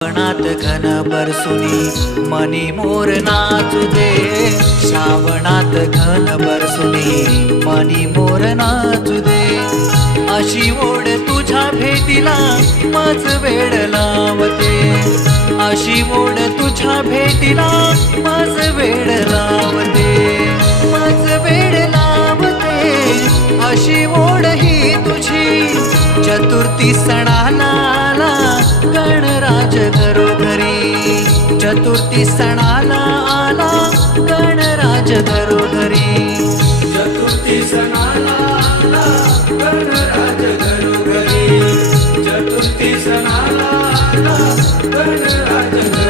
श्रावणात घन बरसुनी मनी मोर नाचू दे, श्रावणात घन बरसुनी मनी मोर नाचू दे. अशी ओढ तुझ्या भेटीला माझ वेड लावते, अशी ओढ तुझ्या भेटीला माझ वेड लावते, माझ वेड लावते. अशी ओढ ही तुझी चतुर्थी सणाला आला गणराज घरोघरी, चतुर्थी सणाला आला गणराज घरोघरी, चतुर्थी सणाला आला गणराज घरोघरी, चतुर्थी सणाला आला गणराज घरोघरी.